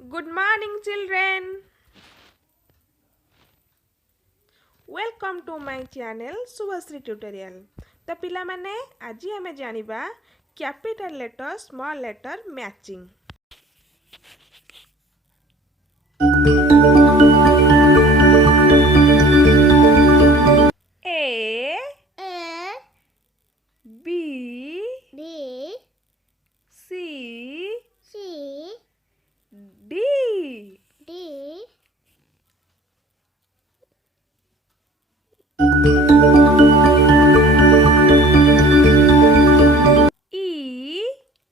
Good morning, children. Welcome to my channel Subhasri Tutorial. तो पिला माने आज आमे जानिबा capital letter small letter matching. A B C D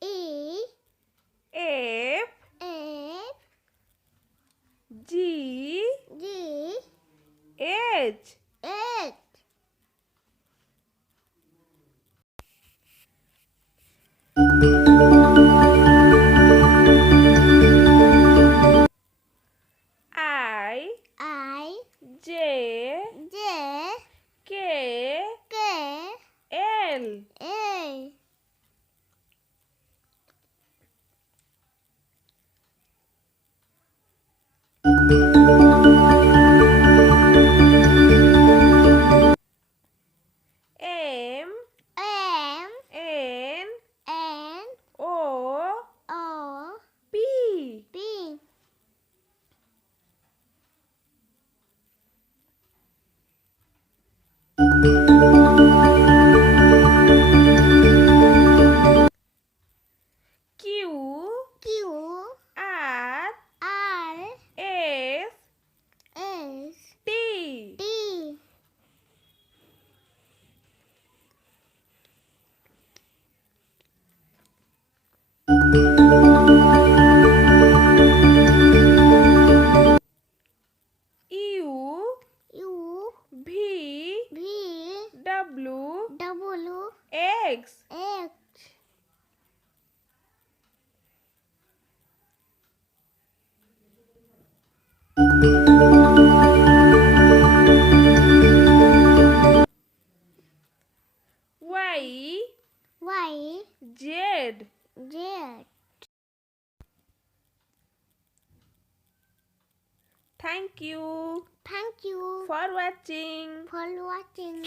E F G H I J K L M N O P Q R S T U V W X Y Z. Thank you Thank you for watching. for watching.